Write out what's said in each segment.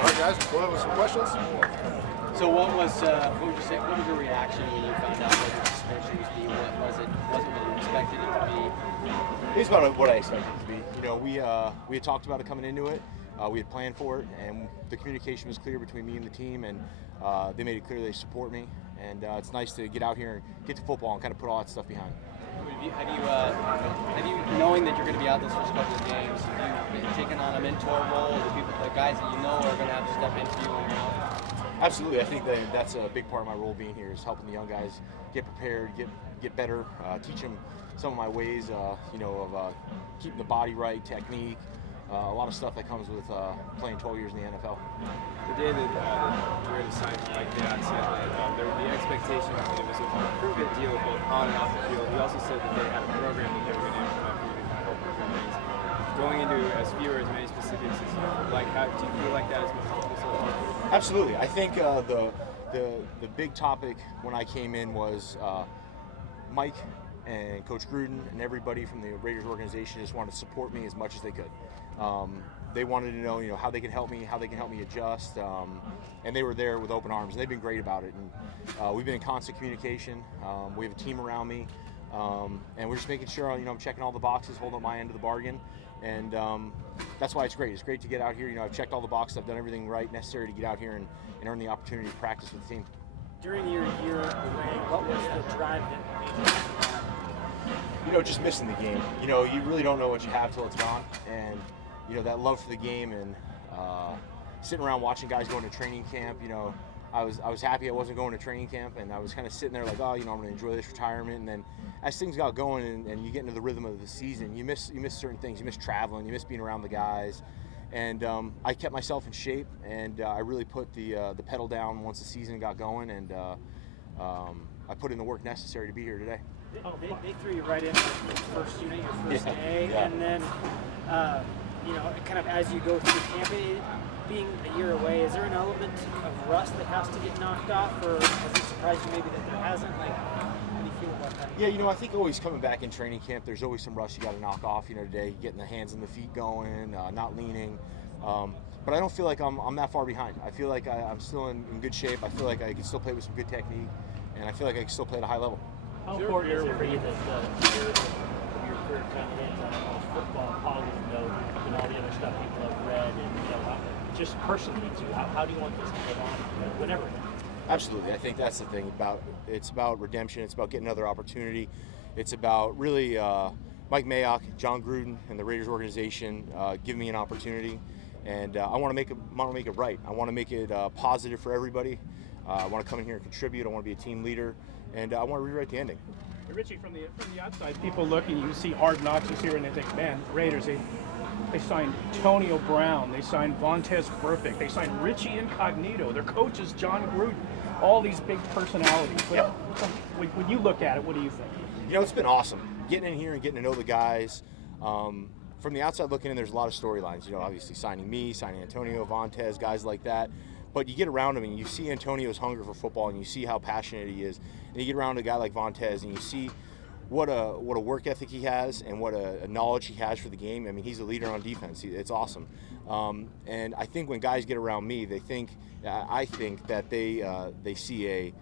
All right, guys, we'll go ahead with some questions. So what would you say? What was your reaction when you found out what your suspension was be? What was it? Wasn't what you expected it to be? It was about what I expected it to be. You know, we had talked about it coming into it. We had planned for it, and the communication was clear between me and the team, and they made it clear they support me. And it's nice to get out here and get to football and kind of put all that stuff behind. Have you knowing that you're going to be out this first couple of games, have you taken on a mentor role? The guys that you know are going to have to step into you when you're out? Absolutely, I think that's a big part of my role being here is helping the young guys get prepared, get better, teach them some of my ways, of keeping the body right, technique, a lot of stuff that comes with playing 12 years in the NFL. The day that Jordan signed Mike Mayock said that there would be expectation that it was a proven deal both on and off the field. He also said that they had a program that they were going to implement for you to kind of help improve things. Going into as few or as many specifics as you like, how do you feel like that has been helpful so far? Absolutely. I think the big topic when I came in was Mike and Coach Gruden and everybody from the Raiders organization just wanted to support me as much as they could. They wanted to know, how they can help me, how they can help me adjust, and they were there with open arms. And they've been great about it. And we've been in constant communication. We have a team around me, and we're just making sure, I'm checking all the boxes, holding up my end of the bargain, and that's why it's great. It's great to get out here. I've checked all the boxes. I've done everything right necessary to get out here and earn the opportunity to practice with the team. During your year away, what was the drive that made you? Just missing the game. You really don't know what you have till it's gone, and that love for the game and sitting around watching guys going to training camp. I was happy I wasn't going to training camp, and I was kind of sitting there like, I'm going to enjoy this retirement. And then as things got going and you get into the rhythm of the season, you miss certain things. You miss traveling, you miss being around the guys. And I kept myself in shape, and I really put the pedal down once the season got going, and I put in the work necessary to be here today. They threw you right in your first unit, your first day, and then kind of as you go through camp, being a year away, is there an element of rust that has to get knocked off, or has it surprised you maybe that there hasn't? How do you feel about that? Yeah, I think always coming back in training camp, there's always some rust you got to knock off. Today, getting the hands and the feet going, not leaning. But I don't feel like I'm that far behind. I feel like I'm still in good shape. I feel like I can still play with some good technique, and I feel like I can still play at a high level. How important is it for you that your career kind of ends on a college football positive note and all the other stuff people have read, and just personally too? How do you want this to go on, whenever? Absolutely, I think that's the thing it's about redemption. It's about getting another opportunity. It's about really Mike Mayock, John Gruden, and the Raiders organization giving me an opportunity, and I want to make it right. I want to make it positive for everybody. I want to come in here and contribute. I want to be a team leader, and I want to rewrite the ending. Hey, Richie, from the outside, people looking, you see Hard Knocks here, and they think, man, Raiders, they signed Antonio Brown, they signed Vontaze Burfict, they signed Richie Incognito, their coach is John Gruden, all these big personalities. Yep. When you look at it, what do you think? It's been awesome getting in here and getting to know the guys. From the outside looking in, there's a lot of storylines. Obviously signing me, signing Antonio, Vontaze, guys like that. But you get around him and you see Antonio's hunger for football, and you see how passionate he is. And you get around a guy like Vontaze and you see what a work ethic he has and what a knowledge he has for the game. I mean, he's a leader on defense. It's awesome. And I think when guys get around me, I think that they see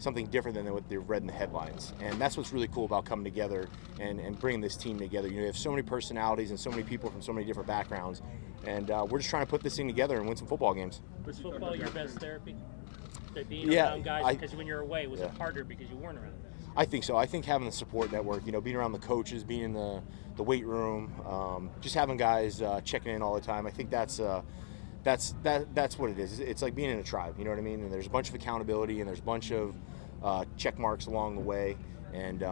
something different than what they've read in the headlines. And that's what's really cool about coming together and bringing this team together. You have so many personalities and so many people from so many different backgrounds. And we're just trying to put this thing together and win some football games. Was football your best therapy? Being around guys, because when you're away, was it harder because you weren't around them? I think so. I think having the support network, being around the coaches, being in the weight room, just having guys checking in all the time, I think that's what it is. It's like being in a tribe, you know what I mean? And there's a bunch of accountability, and there's a bunch of check marks along the way, and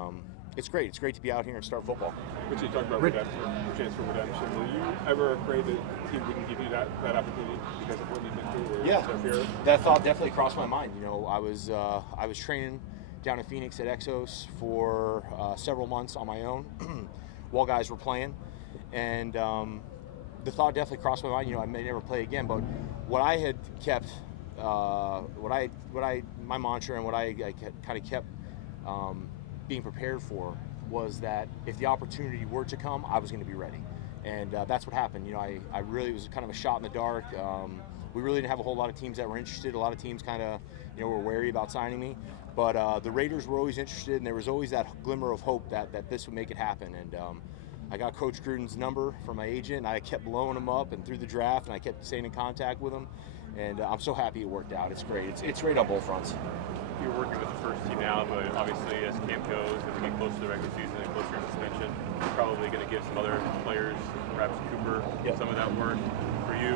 it's great. It's great to be out here and start football. But you talked about redemption, chance for redemption. Were you ever afraid that the team wouldn't give you that opportunity because of what you've been through? Or Yeah, was there fear? that thought definitely crossed my mind. I was training down in Phoenix at Exos for several months on my own while guys were playing, and the thought definitely crossed my mind. I may never play again, but what I had kept, my mantra and what I kind of kept being prepared for was that if the opportunity were to come, I was going to be ready, and that's what happened. I really, it was kind of a shot in the dark. we really didn't have a whole lot of teams that were interested. A lot of teams kind of, were wary about signing me. But the Raiders were always interested, and there was always that glimmer of hope that this would make it happen. And I got Coach Gruden's number from my agent, and I kept blowing him up and through the draft, and I kept staying in contact with him. And I'm so happy it worked out. It's great. It's great on both fronts. You're working with the first team now, but obviously as camp goes, as we get closer to the regular season and closer to suspension, you're probably going to give some other players, perhaps Cooper, some of that work. For you,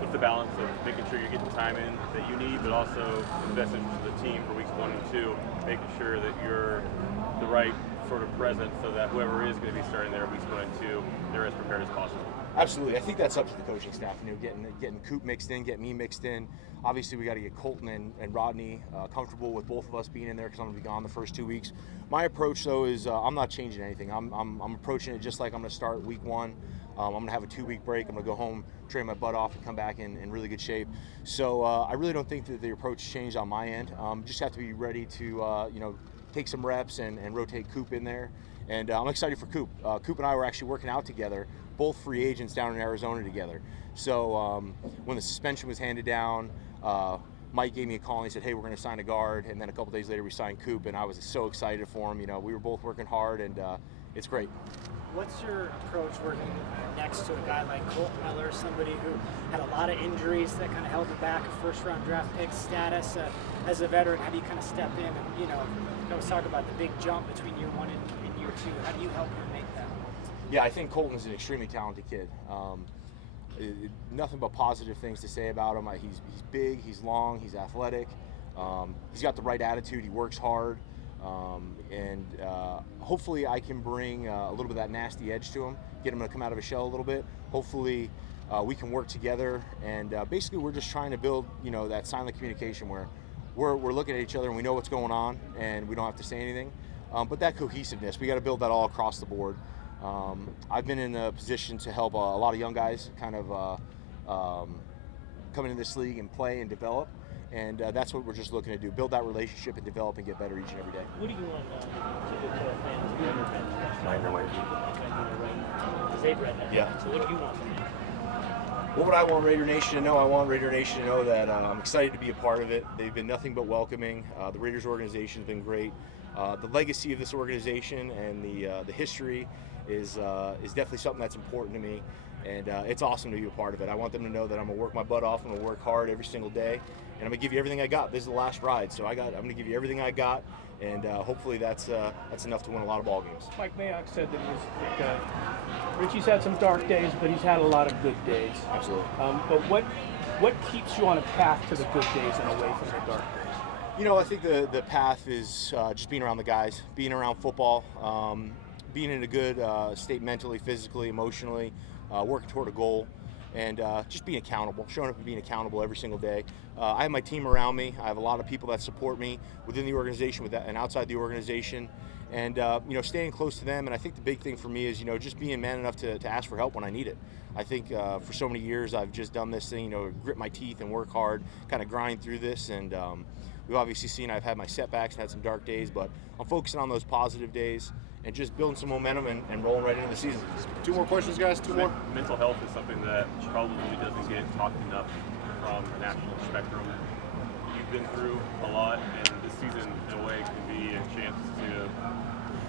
what's the balance of making sure you're getting time in that you need, but also the best interest of the team for weeks 1 and 2, making sure that you're the right sort of presence so that whoever is going to be starting there weeks 1 and 2, they're as prepared as possible? Absolutely. I think that's up to the coaching staff. Getting Coop mixed in, getting me mixed in. Obviously, we got to get Colton and Rodney comfortable with both of us being in there because I'm going to be gone the first 2 weeks. My approach, though, is I'm not changing anything. I'm approaching it just like I'm going to start week 1. I'm going to have a 2-week break. I'm going to go home, train my butt off, and come back in really good shape. So I really don't think that the approach changed on my end. Just have to be ready to take some reps and rotate Coop in there. And I'm excited for Coop. Coop and I were actually working out together, both free agents down in Arizona together. So when the suspension was handed down, Mike gave me a call and he said, hey, we're going to sign a guard. And then a couple days later, we signed Coop, and I was so excited for him. We were both working hard, and it's great. What's your approach working next to a guy like Colt Miller, somebody who had a lot of injuries that kind of held him back, a first-round draft pick status? As a veteran, how do you kind of step in and, you always talk about the big jump between year 1 and year 2. How do you help him make that? Yeah, I think Colton's an extremely talented kid. Nothing but positive things to say about him. He's big, he's long, he's athletic. He's got the right attitude, he works hard. And hopefully I can bring a little bit of that nasty edge to him, get him to come out of his shell a little bit. Hopefully we can work together, and basically we're just trying to build, that silent communication where we're looking at each other and we know what's going on and we don't have to say anything. But that cohesiveness, we got to build that all across the board. I've been in a position to help a lot of young guys kind of come into this league and play and develop. And that's what we're just looking to do, build that relationship and develop and get better each and every day. What do you want to tell fans? You have fans. They've read that. Yeah. So what do you want from them? What would I want Raider Nation to know? I want Raider Nation to know that I'm excited to be a part of it. They've been nothing but welcoming. The Raiders organization has been great. The legacy of this organization and the history is definitely something that's important to me. And it's awesome to be a part of it. I want them to know that I'm going to work my butt off. I'm going to work hard every single day. And I'm going to give you everything I got. This is the last ride. So I'm going to give you everything I got. And hopefully that's enough to win a lot of ball games. Mike Mayock said that Richie's had some dark days, but he's had a lot of good days. Absolutely. But what keeps you on a path to the good days and away from the dark days? I think the path is just being around the guys, being around football, being in a good state mentally, physically, emotionally, working toward a goal, and just being accountable, showing up and being accountable every single day. I have my team around me. I have a lot of people that support me within the organization and outside the organization, and staying close to them. And I think the big thing for me is just being man enough to ask for help when I need it. I think for so many years I've just done this thing, grit my teeth and work hard, kind of grind through this, and we've obviously seen I've had my setbacks and had some dark days, but I'm focusing on those positive days and just building some momentum and rolling right into the season. 2 more questions, guys. 2 more. Mental health is something that probably doesn't get talked enough from the national spectrum. You've been through a lot, and this season, in a way, can be a chance to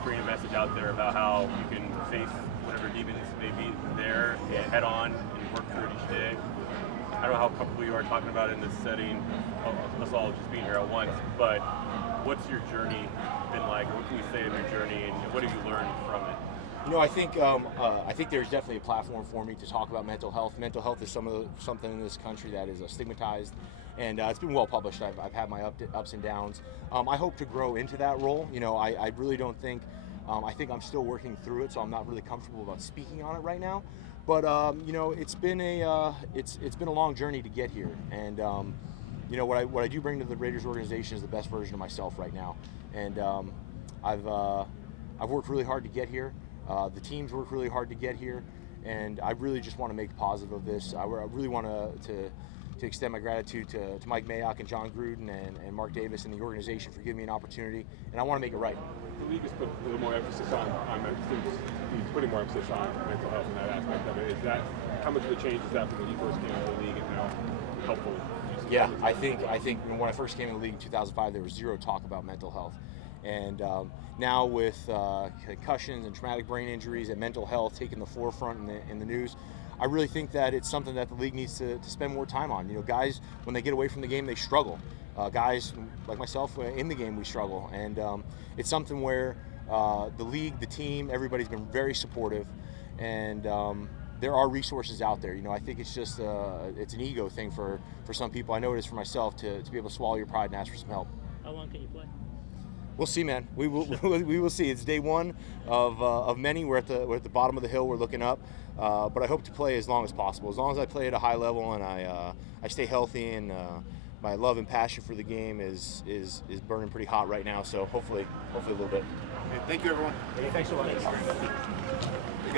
bring a message out there about how you can face whatever demons may be there and head on and work through it each day. I don't know how comfortable you are talking about it in this setting, us all just being here at once, but what's your journey been like? What can you say of your journey, and what have you learned from it? I think there's definitely a platform for me to talk about mental health. Mental health is something in this country that is stigmatized, and it's been well published. I've had my ups and downs. I hope to grow into that role. I really don't think. I think I'm still working through it, so I'm not really comfortable about speaking on it right now. But it's been a long journey to get here, and what I do bring to the Raiders organization is the best version of myself right now, and I've worked really hard to get here. The team's worked really hard to get here, and I really just want to make a positive of this. I really want to extend my gratitude to Mike Mayock and John Gruden and Mark Davis and the organization for giving me an opportunity, and I want to make it right. The league has put a little more emphasis on he's putting more emphasis on mental health and that aspect of it. Is that how much of a change is that from when you first came into the league and how helpful? Yeah, I think when I first came in the league in 2005, there was zero talk about mental health, and now with concussions and traumatic brain injuries and mental health taking the forefront in the news, I really think that it's something that the league needs to spend more time on. You know, guys, when they get away from the game, they struggle. Guys like myself, in the game, we struggle, and it's something where the league, the team, everybody's been very supportive, and there are resources out there. You know, I think it's just it's an ego thing for some people. I know it is for myself to be able to swallow your pride and ask for some help. How long can you play? We'll see, man. We will see. It's day one of many. We're at the bottom of the hill. We're looking up, but I hope to play as long as possible. As long as I play at a high level and I stay healthy, and my love and passion for the game is burning pretty hot right now. So hopefully a little bit. Okay, thank you, everyone. Hey, thanks a lot. Hey, guys.